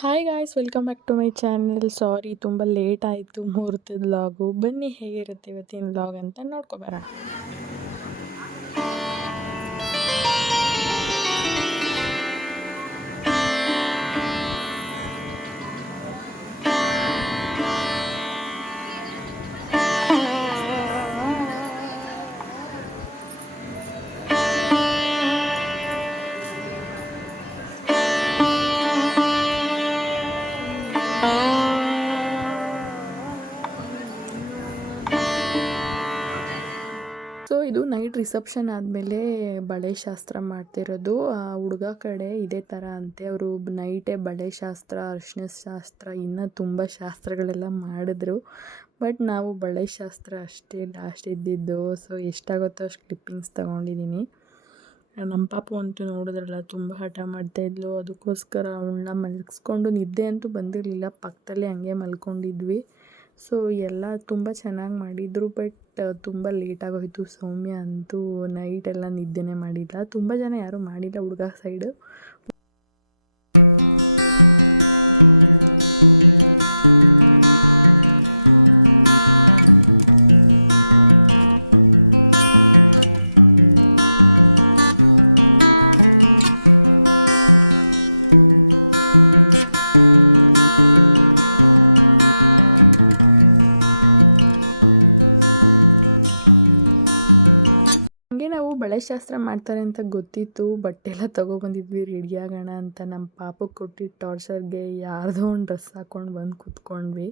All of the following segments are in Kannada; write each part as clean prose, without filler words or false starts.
Hi guys, welcome back to my channel. Sorry, ತುಂಬ ಲೇಟ್ ಆಯಿತು ಮುಹೂರ್ತದ ವ್ಲಾಗು. ಬನ್ನಿ ಹೇಗಿರುತ್ತೆ ಇವತ್ತಿನ ವ್ಲಾಗ್ ಅಂತ ನೋಡ್ಕೊಬರೋಣ. ಸೊ ಇದು ನೈಟ್ ರಿಸೆಪ್ಷನ್ ಆದಮೇಲೆ ಬಳೆ ಶಾಸ್ತ್ರ ಮಾಡ್ತಿರೋದು. ಹುಡುಗ ಕಡೆ ಇದೇ ಥರ ಅಂತೆ. ಅವರು ನೈಟೇ ಬಳೆ ಶಾಸ್ತ್ರ, ಅರಿಶಿನ ಶಾಸ್ತ್ರ, ಇನ್ನೂ ತುಂಬ ಶಾಸ್ತ್ರಗಳೆಲ್ಲ ಮಾಡಿದ್ರು. ಬಟ್ ನಾವು ಬಳೆ ಶಾಸ್ತ್ರ ಅಷ್ಟೇ ಲಾಸ್ಟ್ ಇದ್ದಿದ್ದು. ಸೊ ಎಷ್ಟಾಗುತ್ತೋ ಅಷ್ಟು ಕ್ಲಿಪ್ಪಿಂಗ್ಸ್ ತೊಗೊಂಡಿದ್ದೀನಿ. ನಮ್ಮ ಪಾಪು ಅಂತೂ ನೋಡಿದ್ರಲ್ಲ, ತುಂಬ ಹಠ ಮಾಡ್ತಾಯಿದ್ಲು. ಅದಕ್ಕೋಸ್ಕರ ಅವಳನ್ನ ಮಲಗಿಸ್ಕೊಂಡು, ನಿದ್ದೆ ಅಂತೂ ಬಂದಿರಲಿಲ್ಲ, ಪಕ್ಕದಲ್ಲೇ ಹಂಗೆ ಮಲ್ಕೊಂಡಿದ್ವಿ. ಸೊ ಎಲ್ಲ ತುಂಬ ಚೆನ್ನಾಗಿ ಮಾಡಿದರು. ಬಟ್ ತುಂಬ ಲೇಟಾಗೋಯಿತು. ಸೌಮ್ಯ ಅಂತೂ ನೈಟೆಲ್ಲ ನಿದ್ದೆನೇ ಮಾಡಿಲ್ಲ. ತುಂಬ ಜನ ಯಾರೂ ಮಾಡಿಲ್ಲ ಹುಡುಗ ಸೈಡು. ಶಾಸ್ತ್ರ ಮಾಡ್ತಾರೆ ಅಂತ ಗೊತ್ತಿತ್ತು. ಬಟ್ಟೆ ಎಲ್ಲ ತೊಗೊಬಂದಿದ್ವಿ ರೆಡಿ ಆಗೋಣ ಅಂತ. ನಮ್ಮ ಪಾಪಕ್ಕೆ ಕೊಟ್ಟಿದ್ದ ಟಾರ್ಚರ್ಗೆ ಯಾರ್ದೋ ಒಂದು ಡ್ರೆಸ್ ಹಾಕ್ಕೊಂಡು ಬಂದು ಕೂತ್ಕೊಂಡ್ವಿ.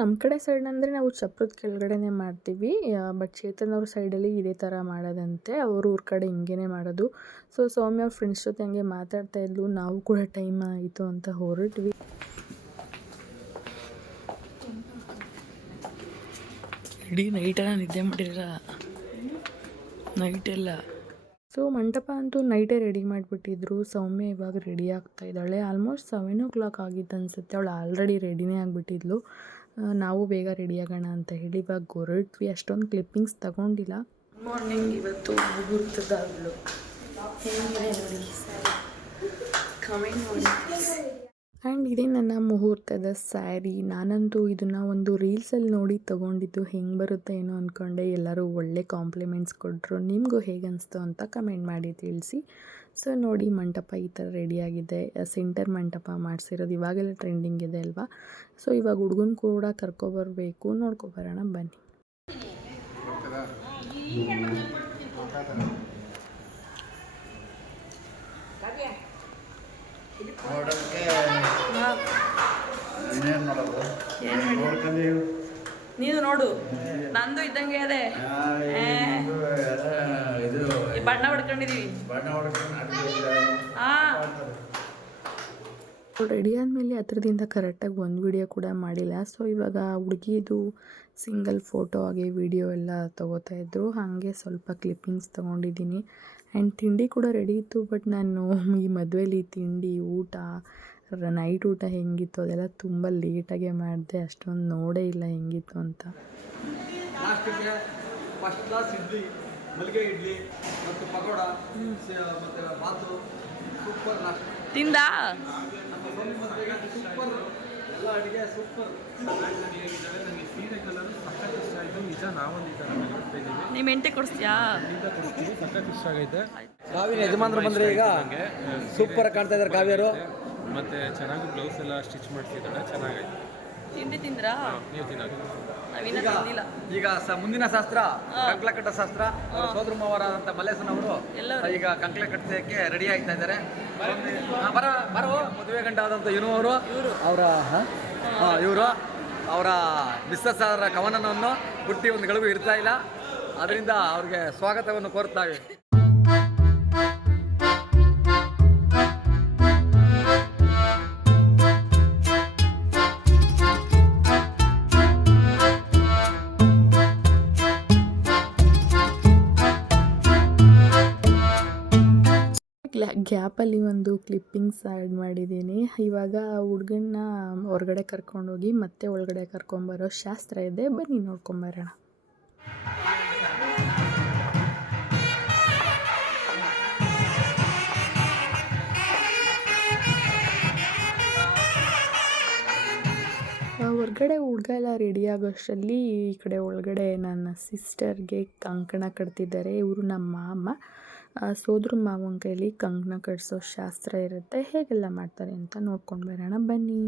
ನಮ್ಮ ಕಡೆ ಸೈಡ್ ಅಂದರೆ ನಾವು ಚಪ್ರದ ಕೆಳಗಡೆನೇ ಮಾಡ್ತೀವಿ. ಬಟ್ ಚೇತನ್ ಅವ್ರ ಸೈಡಲ್ಲಿ ಇದೇ ಥರ ಮಾಡೋದಂತೆ. ಅವ್ರ ಊರ ಕಡೆ ಹಿಂಗೇ ಮಾಡೋದು. ಸೊ ಸೌಮ್ಯ ಅವ್ರ ಫ್ರೆಂಡ್ಸ್ ಜೊತೆ ಹಂಗೆ ಮಾತಾಡ್ತಾ ಇದ್ಲು. ನಾವು ಕೂಡ ಟೈಮ್ ಆಯಿತು ಅಂತ ಹೊರಟ್ವಿ. ಇಡೀ ನೈಟೆಲ್ಲ ನಿದ್ದೆ ಮಾಡಿದ್ರ ನೈಟೆಲ್ಲ. ಸೊ ಮಂಟಪ ಅಂತೂ ನೈಟೇ ರೆಡಿ ಮಾಡಿಬಿಟ್ಟಿದ್ರು. ಸೌಮ್ಯ ಇವಾಗ ರೆಡಿ ಆಗ್ತಾ ಇದ್ದಾಳೆ. ಆಲ್ಮೋಸ್ಟ್ 7 o'clock ಆಗಿತ್ತು ಅನಿಸುತ್ತೆ. ಅವಳು ಆಲ್ರೆಡಿ ರೆಡಿನೇ ಆಗಿಬಿಟ್ಟಿದ್ಲು. ನಾವು ಬೇಗ ರೆಡಿ ಆಗೋಣ ಅಂತ ಹೇಳಿ ಇವಾಗ ಹೊರಟ್ವಿ. ಅಷ್ಟೊಂದು ಕ್ಲಿಪ್ಪಿಂಗ್ಸ್ ತಗೊಂಡಿಲ್ಲ. ಮಾರ್ನಿಂಗ್ ಇವತ್ತು ಮುಹೂರ್ತದ ಆ್ಯಂಡ್ ಇದೇ ನನ್ನ ಮುಹೂರ್ತದ ಸ್ಯಾರಿ. ನಾನಂತೂ ಇದನ್ನು ಒಂದು ರೀಲ್ಸಲ್ಲಿ ನೋಡಿ ತೊಗೊಂಡಿದ್ದು. ಹೆಂಗೆ ಬರುತ್ತೆ ಏನೋ ಅಂದ್ಕೊಂಡೆ. ಎಲ್ಲರೂ ಒಳ್ಳೆ ಕಾಂಪ್ಲಿಮೆಂಟ್ಸ್ ಕೊಟ್ಟರು. ನಿಮಗೂ ಹೇಗೆ ಅನಿಸ್ತು ಅಂತ ಕಮೆಂಟ್ ಮಾಡಿ ತಿಳಿಸಿ. ಸೊ ನೋಡಿ, ಮಂಟಪ ಈ ಥರ ರೆಡಿಯಾಗಿದೆ. ಸೆಂಟರ್ ಮಂಟಪ ಮಾಡಿಸಿರೋದು. ಇವಾಗೆಲ್ಲ ಟ್ರೆಂಡಿಂಗ್ ಇದೆ ಅಲ್ವಾ. ಸೊ ಇವಾಗ ಹುಡುಗನ ಕೂಡ ಕರ್ಕೊಬರ್ಬೇಕು. ನೋಡ್ಕೊಬರೋಣ ಬನ್ನಿ. ನೀನು ನೋಡು, ನಂದು ಇದ್ದಂಗೆ ಅದೇ ಬಣ್ಣ ಹೊಡ್ಕೊಂಡಿದ್ವಿ. ರೆಡಿ ಆದಮೇಲೆ ಹತ್ರದಿಂದ ಕರೆಕ್ಟಾಗಿ ಒಂದು ವಿಡಿಯೋ ಕೂಡ ಮಾಡಿಲ್ಲ. ಸೊ ಇವಾಗ ಹುಡುಗಿದು ಸಿಂಗಲ್ ಫೋಟೋ ಹಾಗೆ ವಿಡಿಯೋ ಎಲ್ಲ ತೊಗೋತಾ ಇದ್ರು. ಹಾಗೆ ಸ್ವಲ್ಪ ಕ್ಲಿಪ್ಪಿಂಗ್ಸ್ ತೊಗೊಂಡಿದ್ದೀನಿ. ಆ್ಯಂಡ್ ತಿಂಡಿ ಕೂಡ ರೆಡಿ ಇತ್ತು. ಬಟ್ ನಾನು ಈ ಮದುವೆಲಿ ತಿಂಡಿ ಊಟ ನೈಟ್ ಊಟ ಹೆಂಗಿತ್ತು ಅದೆಲ್ಲ ತುಂಬ ಲೇಟಾಗೆ ಮಾಡಿದೆ. ಅಷ್ಟೊಂದು ನೋಡೇ ಇಲ್ಲ ಹೆಂಗಿತ್ತು ಅಂತ. ಲಾಸ್ಟಿಗೆ ಫಸ್ಟ್ ಕ್ಲಾಸ್ ಇಡ್ಲಿ, ಮುಲ್ಗೆ ಇಡ್ಲಿ ಮತ್ತು ಪಕೋಡ ಮತ್ತು ಬಾತು ಸೂಪರ್ ನಾಷ್ಟ ತಿಂದ. ನಮ್ಮ ಸ್ವಾಮಿ ಮಂದಿಗೆ ಸೂಪರ್, ಎಲ್ಲ ಅಡುಗೆ ಸೂಪರ್. ನನಗೆ ಸೀರೆ ಕಲರು ಸಖತ್ ಇಷ್ಟ ಆಯಿತು. ನಿಜ ನಾವೊಂದು ಈ ಥರ ಇದ್ದೀವಿ. ನಿಮ್ಮ ಹೆಂಡತಿ ಕೊಡಿಸ್ತೀಯಾ? ಸಖತ್ ಇಷ್ಟ ಆಗೈತೆ. ಕಾವ್ಯನ ಯಜಮಾನ್ರು ಬಂದರೆ ಈಗ ಸೂಪರ್ ಕಾಣ್ತಾ ಇದ್ದಾರೆ ಕಾವ್ಯರು. ಮತ್ತು ಚೆನ್ನಾಗಿ ಬ್ಲೌಸ್ ಎಲ್ಲ ಸ್ಟಿಚ್ ಮಾಡ್ತಿದ್ದಾರೆ, ಚೆನ್ನಾಗಿದೆ. ತಿಂದ್ರಾ? ಈಗ ಈಗ ಮುಂದಿನ ಶಾಸ್ತ್ರ ಕಂಕ್ಳಕಟ್ಟ ಶಾಸ್ತ್ರ ಅವ್ರ ಸೋದರ ಮಾವರಾದಂಥ ಮಲ್ಲೇಶನವರು ಈಗ ಕಂಕ್ಳ ಕಟ್ಟೋದಕ್ಕೆ ರೆಡಿ ಆಗ್ತಾ ಇದ್ದಾರೆ. ಬರೋ ಮದುವೆ ಗಂಟ ಆದಂಥ ಇವರು ಅವರ ಇವರು ಅವರ ಬಿಸ್ನೆಸ್ ಅವರ ಕವನವನ್ನು ಹುಟ್ಟಿ ಒಂದು ಗಳಿಗೂ ಇರ್ತಾ ಇಲ್ಲ. ಅದರಿಂದ ಅವ್ರಿಗೆ ಸ್ವಾಗತವನ್ನು ಕೋರುತ್ತಾರೆ. ಗ್ಯಾಪಲ್ಲಿ ಒಂದು ಕ್ಲಿಪ್ಪಿಂಗ್ಸ್ ಆ್ಯಡ್ ಮಾಡಿದ್ದೀನಿ. ಇವಾಗ ಹುಡುಗನ್ನ ಹೊರಗಡೆ ಕರ್ಕೊಂಡೋಗಿ ಮತ್ತೆ ಒಳಗಡೆ ಕರ್ಕೊಂಬರೋ ಶಾಸ್ತ್ರ ಇದೆ, ಬನ್ನಿ ನೋಡ್ಕೊಂಬರೋಣ. ಹೊರಗಡೆ ಹುಡುಗ ಎಲ್ಲ ರೆಡಿ ಆಗೋಷ್ಟರಲ್ಲಿ ಈ ಕಡೆ ಒಳಗಡೆ ನನ್ನ ಸಿಸ್ಟರ್ಗೆ ಕಂಕಣ ಕಟ್ತಿದ್ದಾರೆ. ಇವರು ನಮ್ಮ ಮಾಮ, ಸೋದ್ರ ಮಾವನ ಕೈಲಿ ಕಂಕಣ ಕಟ್ಸೋ ಶಾಸ್ತ್ರ ಇರುತ್ತೆ. ಹೇಗೆಲ್ಲ ಮಾಡ್ತಾರೆ ಅಂತ ನೋಡ್ಕೊಂಡು ಬರೋಣ ಬನ್ನಿ.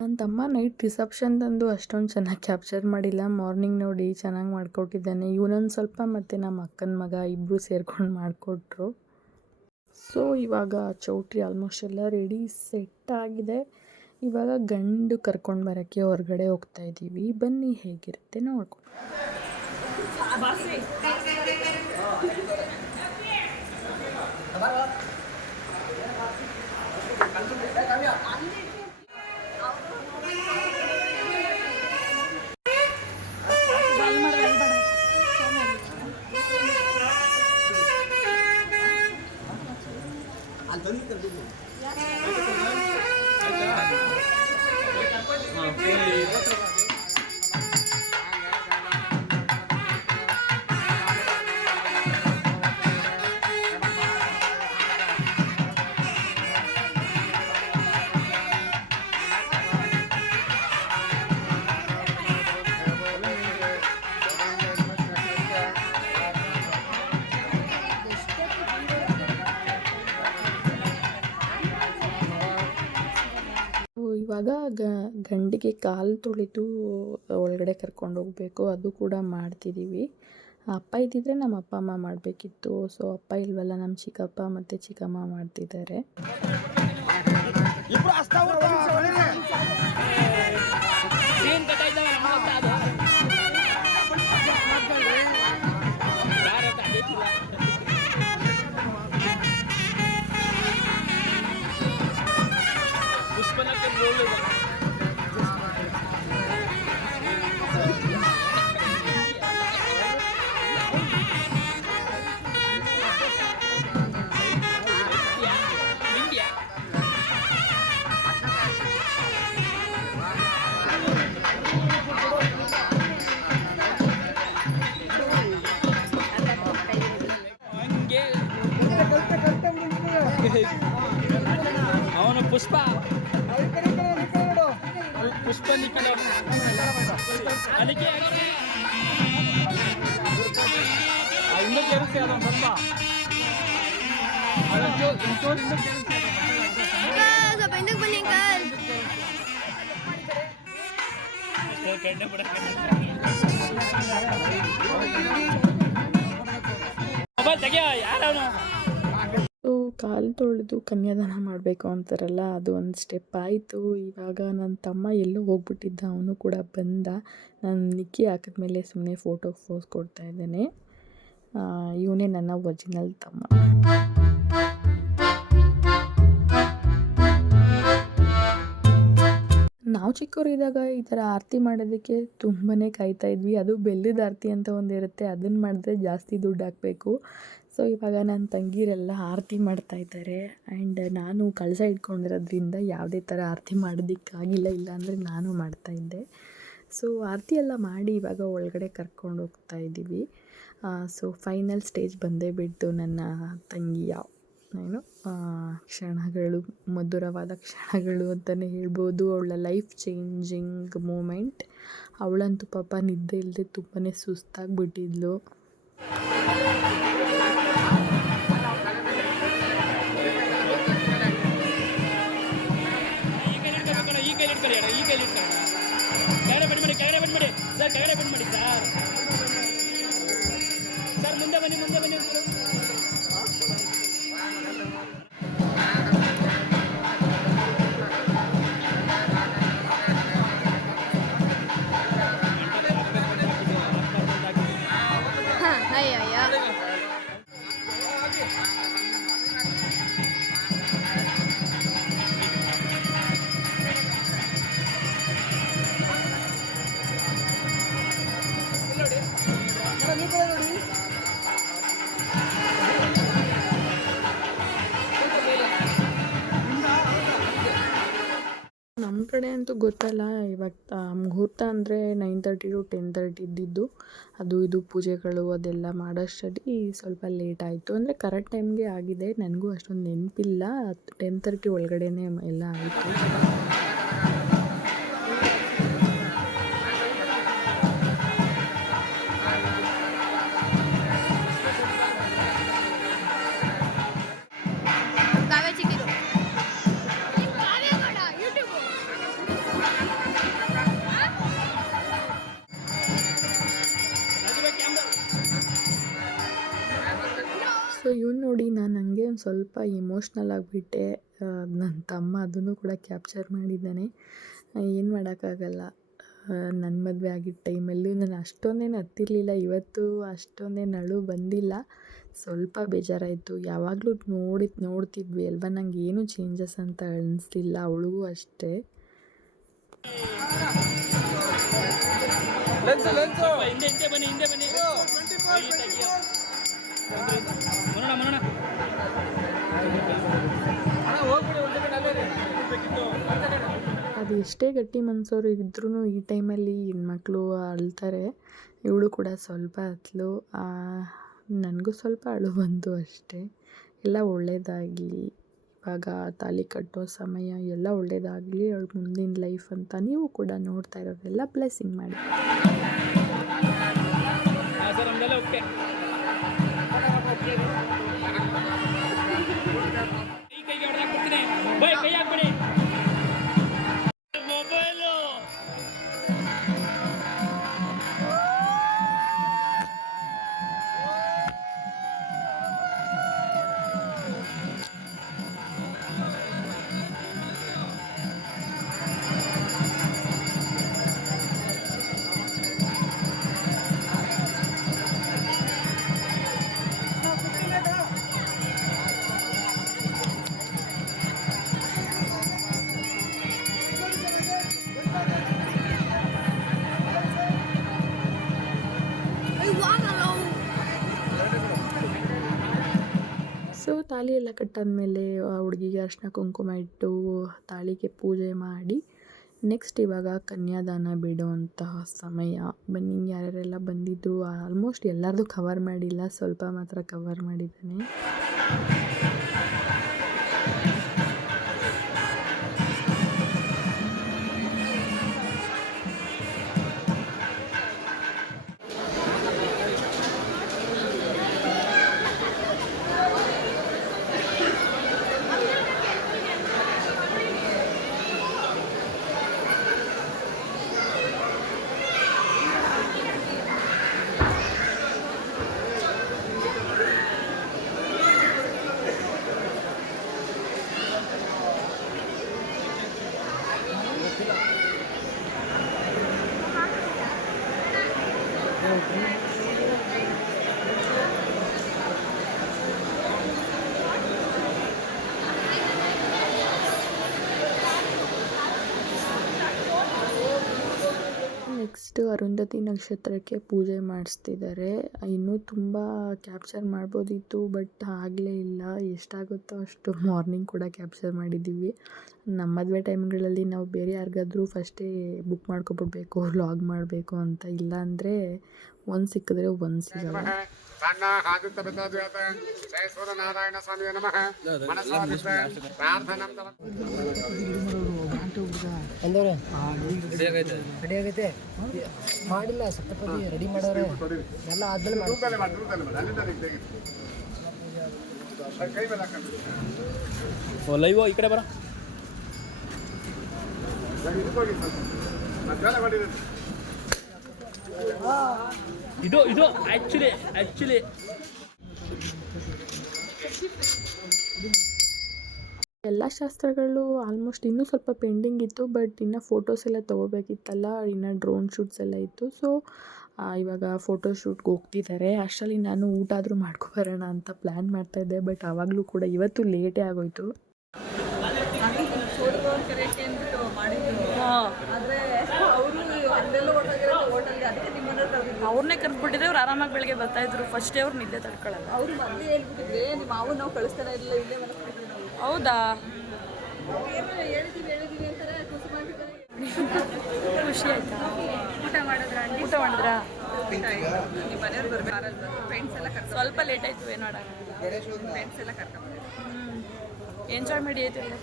ನನ್ನ ತಮ್ಮ ನೈಟ್ ರಿಸೆಪ್ಷನ್ದಂದು ಅಷ್ಟೊಂದು ಚೆನ್ನಾಗಿ ಕ್ಯಾಪ್ಚರ್ ಮಾಡಿಲ್ಲ. ಮಾರ್ನಿಂಗ್ ನೋಡಿ ಚೆನ್ನಾಗಿ ಮಾಡಿಕೊಟ್ಟಿದ್ದಾನೆ. ಇವನೊಂದು ಸ್ವಲ್ಪ ಮತ್ತು ನಮ್ಮ ಅಕ್ಕನ ಮಗ ಇಬ್ಬರು ಸೇರ್ಕೊಂಡು ಮಾಡಿಕೊಟ್ರು. ಸೊ ಇವಾಗ ಚೌಟ್ರಿ ಆಲ್ಮೋಸ್ಟ್ ಎಲ್ಲ ರೆಡಿ ಸೆಟ್ ಆಗಿದೆ. ಇವಾಗ ಗಂಡು ಕರ್ಕೊಂಡು ಬರೋಕ್ಕೆ ಹೊರಗಡೆ ಹೋಗ್ತಾ ಇದ್ದೀವಿ. ಬನ್ನಿ ಹೇಗಿರುತ್ತೆ ನೋಡ್ಕೊಂಡು. ಇವಾಗ ಇವಾಗ ಗಂಡಿಗೆ ಕಾಲು ತೊಳೆದು ಒಳಗಡೆ ಕರ್ಕೊಂಡು ಹೋಗಬೇಕು, ಅದು ಕೂಡ ಮಾಡ್ತಿದ್ದೀವಿ. ಅಪ್ಪ ಇದ್ದಿದ್ರೆ ನಮ್ಮ ಅಪ್ಪ ಅಮ್ಮ ಮಾಡಬೇಕಿತ್ತು. ಸೊ ಅಪ್ಪ ಇಲ್ವಲ್ಲ, ನಮ್ಮ ಚಿಕ್ಕಪ್ಪ ಮತ್ತು ಚಿಕ್ಕಮ್ಮ ಮಾಡ್ತಿದ್ದಾರೆ. ಪುಷ್ಪನ ರೋಲ್ ಇದೆ. ಹಂಗೆ ಅವನು ಪುಷ್ಪ ನಿಖಿಲ ಅದಕ್ಕೆ ಕಾಲು ತೊಳೆದು ಕನ್ಯಾದಾನ ಮಾಡಬೇಕು ಅಂತಾರಲ್ಲ, ಅದು ಒಂದು ಸ್ಟೆಪ್ ಆಯಿತು. ಇವಾಗ ನನ್ನ ತಮ್ಮ ಎಲ್ಲೋ ಹೋಗ್ಬಿಟ್ಟಿದ್ದ, ಅವನು ಕೂಡ ಬಂದ. ನಾನು ನಿಕ್ಕಿ ಹಾಕಿದ್ಮೇಲೆ ಸುಮ್ಮನೆ ಫೋಟೋ ಪೋಸ್ ಕೊಡ್ತಾ ಇದ್ದೇನೆ. ಇವನೇ ನನ್ನ ಒರಿಜಿನಲ್ ತಮ್ಮ. ನಾವು ಚಿಕ್ಕವರಿದ್ದಾಗ ಈ ಥರ ಆರತಿ ಮಾಡೋದಕ್ಕೆ ತುಂಬಾ ಕಾಯ್ತಾ ಇದ್ವಿ. ಅದು ಬೆಲ್ಲದ ಆರತಿ ಅಂತ ಒಂದಿರುತ್ತೆ, ಅದನ್ನು ಮಾಡಿದ್ರೆ ಜಾಸ್ತಿ ದುಡ್ಡು ಹಾಕಬೇಕು. ಸೊ ಇವಾಗ ನನ್ನ ತಂಗಿರೆಲ್ಲ ಆರತಿ ಮಾಡ್ತಾಯಿದ್ದಾರೆ. ಆ್ಯಂಡ್ ನಾನು ಕಳಸ ಇಟ್ಕೊಂಡಿರೋದ್ರಿಂದ ಯಾವುದೇ ಥರ ಆರತಿ ಮಾಡೋದಕ್ಕಾಗಿಲ್ಲ, ಇಲ್ಲಾಂದರೆ ನಾನು ಮಾಡ್ತಾಯಿದ್ದೆ. ಸೊ ಆರತಿ ಎಲ್ಲ ಮಾಡಿ ಇವಾಗ ಒಳಗಡೆ ಕರ್ಕೊಂಡು ಹೋಗ್ತಾ ಇದ್ದೀವಿ. ಸೊ ಫೈನಲ್ ಸ್ಟೇಜ್ ಬಂದೇ ಬಿಟ್ಟು ನನ್ನ ತಂಗಿಯ ಕ್ಷಣಗಳು, ಮಧುರವಾದ ಕ್ಷಣಗಳು ಅಂತಲೇ ಹೇಳ್ಬೋದು. ಅವಳ ಲೈಫ್ ಚೇಂಜಿಂಗ್ ಮೂಮೆಂಟ್. ಅವಳಂತೂ ಪಾಪ ನಿದ್ದೆ ಇಲ್ಲದೆ ತುಂಬಾ ಸುಸ್ತಾಗಿಬಿಟ್ಟಿದ್ಲು. ಈ ಕೈಲಿ ಇಟ್ಕೊಳ್ಳಿ ಅಣ್ಣ, ಈ ಕೈಲಿ ಇಟ್ಕೊಳ್ಳೋಣ. ಕೆಳಗಡೆ ಬೆಂಡ್ ಮಾಡಿ, ಕೆಳಗಡೆ ಬೆಂಡ್ ಮಾಡಿ ಸರ್, ಕೆಳಗಡೆ ಬೆಂಡ್ ಮಾಡಿ ಸರ್. ಸರ್ ಮುಂದೆ ಬನ್ನಿ, ಮುಂದೆ ಬನ್ನಿ ಅಂತೀರು. ನಮ್ಮ ಕಡೆ ಅಂತೂ ಗೊತ್ತಲ್ಲ, ಇವಾಗ ಮುಹೂರ್ತ ಅಂದರೆ 9:30 to 10:30 ಇದ್ದಿದ್ದು. ಅದು ಇದು ಪೂಜೆಗಳು ಅದೆಲ್ಲ ಮಾಡೋಷ್ಟರಲ್ಲಿ ಸ್ವಲ್ಪ ಲೇಟ್ ಆಯಿತು. ಅಂದರೆ ಕರೆಕ್ಟ್ ಟೈಮ್ಗೆ ಆಗಿದೆ, ನನಗೂ ಅಷ್ಟೊಂದು ನೆನಪಿಲ್ಲ. 10:30 ಒಳಗಡೆನೇ ಎಲ್ಲ ಆಯಿತು. ಸೊ ಇವ್ನು ನೋಡಿ, ನಾನು ಹಂಗೆ ಒಂದು ಸ್ವಲ್ಪ ಇಮೋಷ್ನಲ್ ಆಗಿಬಿಟ್ಟೆ. ನನ್ನ ತಮ್ಮ ಅದನ್ನು ಕೂಡ ಕ್ಯಾಪ್ಚರ್ ಮಾಡಿದ್ದಾನೆ. ಏನು ಮಾಡೋಕ್ಕಾಗಲ್ಲ. ನನ್ನ ಮದುವೆ ಆಗಿದ್ದ ಟೈಮಲ್ಲೂ ನಾನು ಅಷ್ಟೊಂದೇನು ಹತ್ತಿರಲಿಲ್ಲ. ಇವತ್ತು ಅಷ್ಟೊಂದೇನು ಅಳು ಬಂದಿಲ್ಲ, ಸ್ವಲ್ಪ ಬೇಜಾರಾಯಿತು. ಯಾವಾಗಲೂ ನೋಡ್ತಿದ್ವಿ ಅಲ್ವಾ, ನಂಗೆ ಏನೂ ಚೇಂಜಸ್ ಅಂತ ಅನಿಸ್ತಿಲ್ಲ. ಅವಳಿಗೂ ಅಷ್ಟೇ. ಹಿಂದೆ ಬನ್ನಿ, ಹಿಂದೆ ಬನ್ನಿ. ಮನೋಣ ಅದು ಎಷ್ಟೇ ಗಟ್ಟಿ ಮನಸ್ಸೋರು ಇದ್ರೂ ಈ ಟೈಮಲ್ಲಿ ಹೆಣ್ಮಕ್ಳು ಅಳ್ತಾರೆ. ಇವಳು ಕೂಡ ಸ್ವಲ್ಪ ಹತ್ಲು. ನನಗೂ ಸ್ವಲ್ಪ ಅಳು ಬಂತು ಅಷ್ಟೇ. ಎಲ್ಲ ಒಳ್ಳೆಯದಾಗಲಿ, ಇವಾಗ ತಾಳಿ ಕಟ್ಟೋ ಸಮಯ, ಎಲ್ಲ ಒಳ್ಳೆಯದಾಗಲಿ. ಅವಳು ಮುಂದಿನ ಲೈಫ್ ಅಂತ ನೀವು ಕೂಡ ನೋಡ್ತಾ ಇರೋದೆಲ್ಲ ಬ್ಲೆಸ್ಸಿಂಗ್ ಮಾಡಿ. ಸರ್ ನಮ್ದೆಲ್ಲ ಓಕೆ. ಕೈಗೆ ಹೊಡೆದಾಕ್ಬಿಡ್ತೀನಿ, ಬೈ ಕೈ ಹಾಕ್ಬಿಡಿ. ಸೊ ತಾಳಿ ಎಲ್ಲ ಕಟ್ಟಾದ್ಮೇಲೆ ಹುಡುಗಿಗೆ ಅರಿಶಿನ ಕುಂಕುಮ ಇಟ್ಟು ತಾಳಿಗೆ ಪೂಜೆ ಮಾಡಿ ನೆಕ್ಸ್ಟ್ ಇವಾಗ ಕನ್ಯಾದಾನ ಬಿಡುವಂತಹ ಸಮಯ. ಬನ್ನಿ ಯಾರ್ಯಾರೆಲ್ಲ ಬಂದಿದ್ದು, ಆಲ್ಮೋಸ್ಟ್ ಎಲ್ಲರದು ಕವರ್ ಮಾಡಿಲ್ಲ, ಸ್ವಲ್ಪ ಮಾತ್ರ ಕವರ್ ಮಾಡಿದ್ದಾನೆ. ನೆಕ್ಸ್ಟ್ ಅರುಂಧತಿ ನಕ್ಷತ್ರಕ್ಕೆ ಪೂಜೆ ಮಾಡಿಸ್ತಿದ್ದಾರೆ. ಇನ್ನೂ ತುಂಬ ಕ್ಯಾಪ್ಚರ್ ಮಾಡ್ಬೋದಿತ್ತು, ಬಟ್ ಆಗಲೇ ಇಲ್ಲ. ಎಷ್ಟಾಗುತ್ತೋ ಅಷ್ಟು ಮಾರ್ನಿಂಗ್ ಕೂಡ ಕ್ಯಾಪ್ಚರ್ ಮಾಡಿದ್ದೀವಿ. ನಮ್ಮ ಮದುವೆ ಟೈಮ್ಗಳಲ್ಲಿ ನಾವು ಬೇರೆ ಯಾರಿಗಾದ್ರೂ ಫಸ್ಟೇ ಬುಕ್ ಮಾಡ್ಕೊಬಿಡ್ಬೇಕು ವ್ಲಾಗ್ ಮಾಡಬೇಕು ಅಂತ, ಇಲ್ಲ ಅಂದರೆ ಒಂದು ಸಿಕ್ಕಿದ್ರೆ ಒಂದು ಸಿಗಲ್ಲ. ಲೈವ್ ಈ ಕಡೆ ಬರ. ಇದು ಆಕ್ಚುಲಿ ಎಲ್ಲ ಶಾಸ್ತ್ರಗಳು ಆಲ್ಮೋಸ್ಟ್ ಇನ್ನೂ ಸ್ವಲ್ಪ ಪೆಂಡಿಂಗ್ ಇತ್ತು, ಬಟ್ ಇನ್ನು ಫೋಟೋಸ್ ಎಲ್ಲ ತೊಗೋಬೇಕಿತ್ತಲ್ಲ, ಇನ್ನು ಡ್ರೋನ್ ಶೂಟ್ಸ್ ಎಲ್ಲ ಇತ್ತು. ಸೊ ಇವಾಗ ಫೋಟೋ ಶೂಟ್ಗೆ ಹೋಗ್ತಿದ್ದಾರೆ. ಅಷ್ಟರಲ್ಲಿ ನಾನು ಊಟ ಆದರೂ ಮಾಡ್ಕೊಬರೋಣ ಅಂತ ಪ್ಲ್ಯಾನ್ ಮಾಡ್ತಾಯಿದ್ದೆ, ಬಟ್ ಆವಾಗಲೂ ಕೂಡ ಇವತ್ತು ಲೇಟೇ ಆಗೋಯ್ತು. ಆದರೆ ಅವರು ಅಲ್ಲೆಲ್ಲ ಹೋಟೆಲ್ಗೆ, ಅದಕ್ಕೆ ನಿಮ್ಮನ್ನವ್ರು ಕರೆದಿದ್ರು. ಅವ್ರನ್ನೇ ಕರ್ಬಿಟ್ಟಿದ್ರೆ ಅವ್ರು ಆರಾಮಾಗಿ ಬೆಳಗ್ಗೆ ಬರ್ತಾಯಿದ್ರು. ಫಸ್ಟೇ ಅವ್ರು ನಿದ್ದೆ ತಡ್ಕೊಳ್ಳಲ್ಲ. ಅವ್ರು ಮೊದಲೇ ಹೇಳ್ಬಿಟ್ಟಿದ್ರೆ ನಿಮ್ಮ ಮಾವು ನಾವು ಕಳಿಸ್ತಾನೆ ಇರಲಿಲ್ಲ, ಇಲ್ಲೇ ಮಲಗ್ತಿದ್ವಿ ನಾವು. ಹೌದಾ? ಹೇಳಿದ್ದೀವಿ ಅಂತಾರೆ, ಖುಷಿ ಮಾಡಿದ್ದಾರೆ. ಖುಷಿ ಆಯ್ತಾ? ಊಟ ಮಾಡಿದ್ರಾ? ನಿಮ್ಮ ಮನೆಯವ್ರು ಬರ್ತಾರೆ, ಫ್ರೆಂಡ್ಸ್ ಎಲ್ಲ ಕರ್ಕೊಂಡು ಸ್ವಲ್ಪ ಲೇಟ್ ಆಯ್ತು, ಏನೋಡ ಫ್ರೆಂಡ್ಸ್ ಎಲ್ಲ ಕರ್ಕೊಂಡು ಎಂಜಾಯ್ ಮಾಡಿ ಆಯ್ತು ಇಲ್ಲ.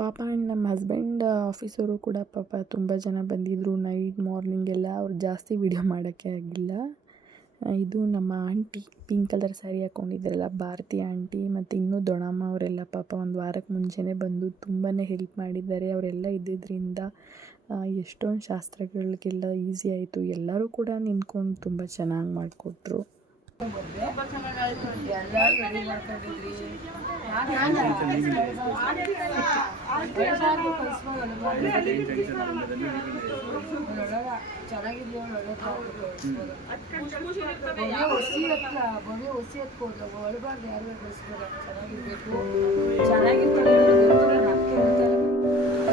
ಪಾಪ ಆ್ಯಂಡ್ ನಮ್ಮ ಹಸ್ಬೆಂಡ್ ಆಫೀಸವರು ಕೂಡ ಪಾಪ ತುಂಬ ಜನ ಬಂದಿದ್ದರು. ನೈಟ್ ಮಾರ್ನಿಂಗ್ ಎಲ್ಲ ಅವ್ರು ಜಾಸ್ತಿ ವಿಡಿಯೋ ಮಾಡೋಕ್ಕೆ ಆಗಿಲ್ಲ. ಇದು ನಮ್ಮ ಆಂಟಿ ಪಿಂಕ್ ಕಲರ್ ಸ್ಯಾರಿ ಹಾಕ್ಕೊಂಡಿದ್ರಲ್ಲ, ಭಾರತಿ ಆಂಟಿ, ಮತ್ತು ಇನ್ನೂ ದೊಡ್ಡಮ್ಮ ಅವರೆಲ್ಲ ಪಾಪ ಒಂದು ವಾರಕ್ಕೆ ಮುಂಚೆನೇ ಬಂದು ತುಂಬಾ ಹೆಲ್ಪ್ ಮಾಡಿದ್ದಾರೆ. ಅವರೆಲ್ಲ ಇದ್ದಿದ್ದರಿಂದ ಎಷ್ಟೊಂದು ಶಾಸ್ತ್ರಗಳಿಗೆಲ್ಲ ಈಸಿ ಆಯಿತು. ಎಲ್ಲರೂ ಕೂಡ ನಿಂತ್ಕೊಂಡು ತುಂಬ ಚೆನ್ನಾಗಿ ಮಾಡಿಕೊಟ್ರು.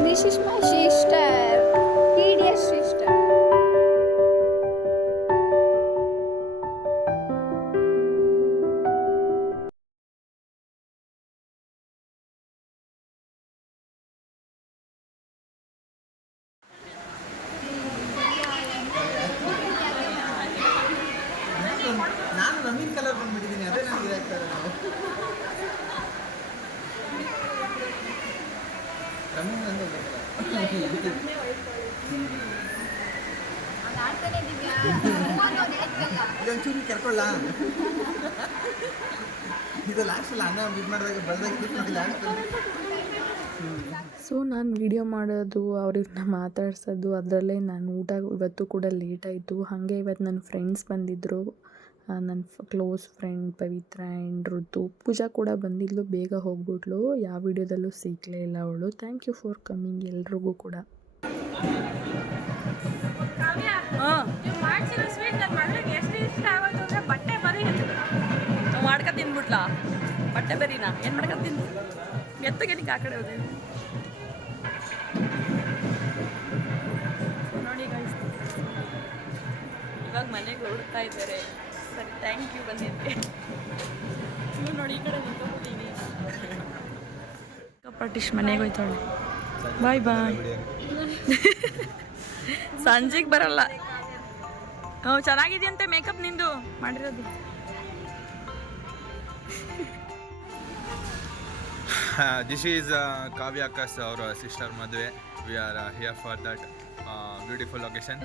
This is my sister, hideous sister. ನಾನು ರನ್ನಿಂಗ್ ಕಲರ್ ಬಂದ್ಬಿಟ್ಟಿದ್ದೀನಿ, ಅದೇ ನನಗೆ ಒಂಚೂರು ಕರ್ಕೊಳ್ಳ. ಇದು ಲಾಸ್ಟಲ್ಲಿ ಅನ್ನ ಇದು ಮಾಡಿದಾಗ ಬೆಳೆದಾಗ ಲಾಸ್ಟಲ್ಲಿ. ಸೊ ನಾನು ವೀಡಿಯೋ ಮಾಡೋದು, ಅವ್ರನ್ನ ಮಾತಾಡ್ಸೋದು, ಅದರಲ್ಲೇ ನಾನು ಊಟ ಇವತ್ತು ಕೂಡ ಲೇಟಾಯಿತು. ಹಾಗೆ ಇವತ್ತು ನನ್ನ ಫ್ರೆಂಡ್ಸ್ ಬಂದಿದ್ದರು. ನನ್ನ ಕ್ಲೋಸ್ ಫ್ರೆಂಡ್ ಪವಿತ್ರ ಆ್ಯಂಡ್ ಋತು. ಪೂಜಾ ಕೂಡ ಬಂದಿದ್ಲು, ಬೇಗ ಹೋಗ್ಬಿಟ್ಲು. ಯಾವ ವಿಡಿಯೋದಲ್ಲೂ ಸಿಕ್ಕಲೇ ಇಲ್ಲ ಅವಳು. ಥ್ಯಾಂಕ್ ಯು ಫಾರ್ ಕಮ್ಮಿಂಗ್ ಎಲ್ರಿಗೂ ಕೂಡ. ನಾವು ಮಾಡ್ಕೊ ತಿನ್ಬಿಟ್ಲಾ ಬಟ್ಟೆ ಬರೀನಾ ಏನು ಮಾಡ್ಕೊಂಡು ತಿಂದು ಎತ್ತಗೆ ನಿಂಗೆ ಆ ಕಡೆ ಹೋದೆ. ಸಂಜೆಗೆ ಬರಲ್ಲ. ಹ್ಞೂ ಚೆನ್ನಾಗಿದೆಯಂತೆ ಮೇಕಪ್ ನಿಂದು ಮಾಡಿರೋದು. This is Kavya's our sister Madhve. We are here for that beautiful occasion.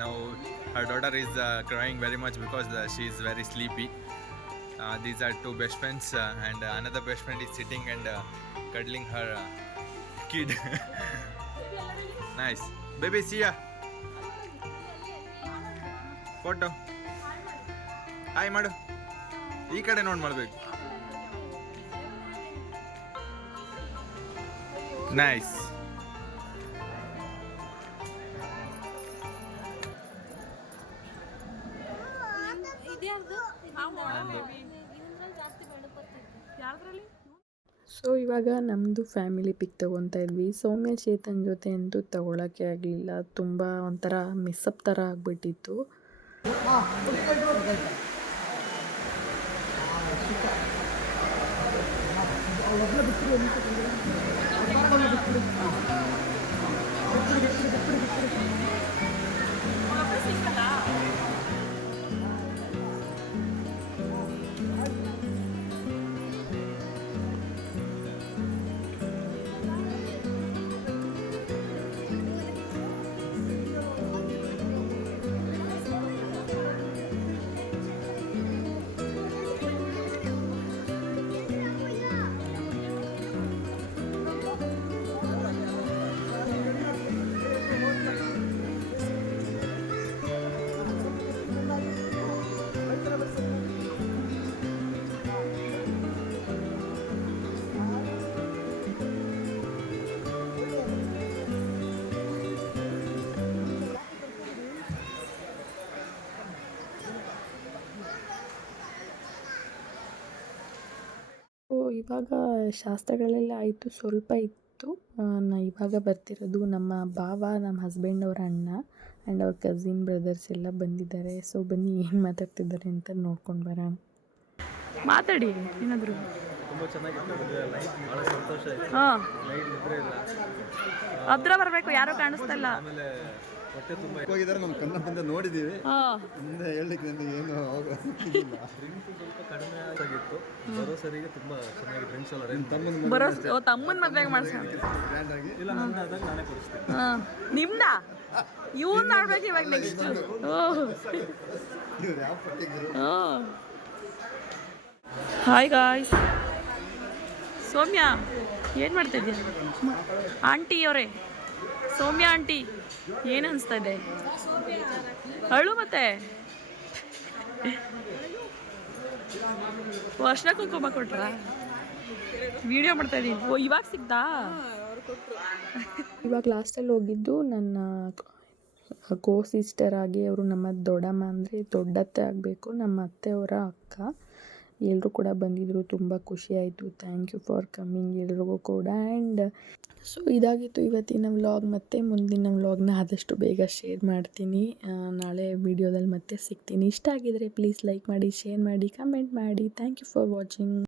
Now her daughter is crying very much because she is very sleepy. These are two best friends and another best friend is sitting and cuddling her kid. Nice. Baby, see ya. Photo. Hi, Madu. ಈ ಕಡೆ ನೋಡಿ ಮಾಡಬೇಕು. Nice. ಸೊ ಇವಾಗ ನಮ್ಮದು ಫ್ಯಾಮಿಲಿ ಪಿಕ್ ತೊಗೊತಾ ಇದ್ವಿ. ಸೌಮ್ಯ ಚೇತನ್ ಜೊತೆ ಅಂತೂ ತಗೊಳಕ್ಕೆ ಆಗಲಿಲ್ಲ. ತುಂಬ ಒಂಥರ ಮಿಸ್ಅಪ್ ಥರ ಆಗಿಬಿಟ್ಟಿತ್ತು. ಇವಾಗ ಶಾಸ್ತ್ರಗಳೆಲ್ಲ ಆಯಿತು, ಸ್ವಲ್ಪ ಇತ್ತು. ಇವಾಗ ಬರ್ತಿರೋದು ನಮ್ಮ ಭಾವ, ನಮ್ಮ ಹಸ್ಬೆಂಡ್ ಅವ್ರ ಅಣ್ಣ ಆ್ಯಂಡ್ ಅವ್ರ ಕಸಿನ್ ಬ್ರದರ್ಸ್ ಎಲ್ಲ ಬಂದಿದ್ದಾರೆ. ಸೊ ಬನ್ನಿ ಏನು ಮಾತಾಡ್ತಿದ್ದಾರೆ ಅಂತ ನೋಡ್ಕೊಂಡು ಬರೋಣ. ಮಾತಾಡಿ. ಹಾಂ, ಹತ್ರ ಬರಬೇಕು, ಯಾರೂ ಕಾಣಿಸ್ತಿಲ್ಲ. ಹೋಗಿದ್ದಾರೆ, ನಾನು ಕಣ್ಣ ಮುಂದೆ ನೋಡಿದ್ದೀವಿ. ಮುಂದೆ ಹೇಳಲಿಕ್ಕೆ ನನಗೆ ಏನು ಸಿಕ್ಕಿಲ್ಲ. ಬರೋ ಸರಿಗೆ ತುಂಬಾ ಚೆನ್ನಾಗಿ ಡ್ರಿಂಕ್ಸ್ ಎಲ್ಲ ತಮ್ಮನ ಮದ್ವೆಗೆ ಮಾಡ್ಸ್ಕೊಂಡು ಗ್ರ್ಯಾಂಡ್ ಆಗಿ ಇಲ್ಲ ನಂದಾದಾಗ ನಾನೇ ಕೊಡಿಸ್ತೀನಿ. ನಿಮ್ದ ಇವ್ರು ಮಾಡ್ಬೇಕು ಇವಾಗ ನೆಕ್ಸ್ಟ್. ಇವ್ರು ಯಾವ ಪಟ್ಟಿಗರು? Hi guys. ಸೌಮ್ಯ ಏನು ಮಾಡ್ತಿದ್ದ? ಆಂಟಿ ಅವರೇ, ಸೌಮ್ಯ ಆಂಟಿ ಏನು ಅನಿಸ್ತಾ ಇದೆ? ಅಳು ಮತ್ತೆ ವಿಡಿಯೋ ಮಾಡ್ತಾ ಇದ್ದೀನಿ. ಓ ಇವಾಗ ಸಿಗ್ತಾ? ಇವಾಗ ಲಾಸ್ಟಲ್ಲಿ ಹೋಗಿದ್ದು ನನ್ನ ಕೋ ಸಿಸ್ಟರ್ ಆಗಿ, ಅವರು ನಮ್ಮ ದೊಡ್ಡಮ್ಮ ಅಂದರೆ ದೊಡ್ಡತ್ತೆ ಆಗಬೇಕು, ನಮ್ಮ ಅತ್ತೆಯವರ ಅಕ್ಕ. ಎಲ್ಲರೂ ಕೂಡ ಬಂದಿದ್ದರು, ತುಂಬ ಖುಷಿಯಾಯಿತು. ಥ್ಯಾಂಕ್ ಯು ಫಾರ್ ಕಮ್ಮಿಂಗ್ ಎಲ್ರಿಗೂ ಕೂಡ. ಆ್ಯಂಡ್ ಸೊ ಇದಾಗಿತ್ತು ಇವತ್ತಿನ ವ್ಲಾಗ್. ಮತ್ತು ಮುಂದಿನ ವ್ಲಾಗ್ನ ಆದಷ್ಟು ಬೇಗ ಶೇರ್ ಮಾಡ್ತೀನಿ. ನಾಳೆ ವೀಡಿಯೋದಲ್ಲಿ ಮತ್ತೆ ಸಿಗ್ತೀನಿ. ಇಷ್ಟ ಆಗಿದರೆ ಪ್ಲೀಸ್ ಲೈಕ್ ಮಾಡಿ, ಶೇರ್ ಮಾಡಿ, ಕಮೆಂಟ್ ಮಾಡಿ. Thank you for watching.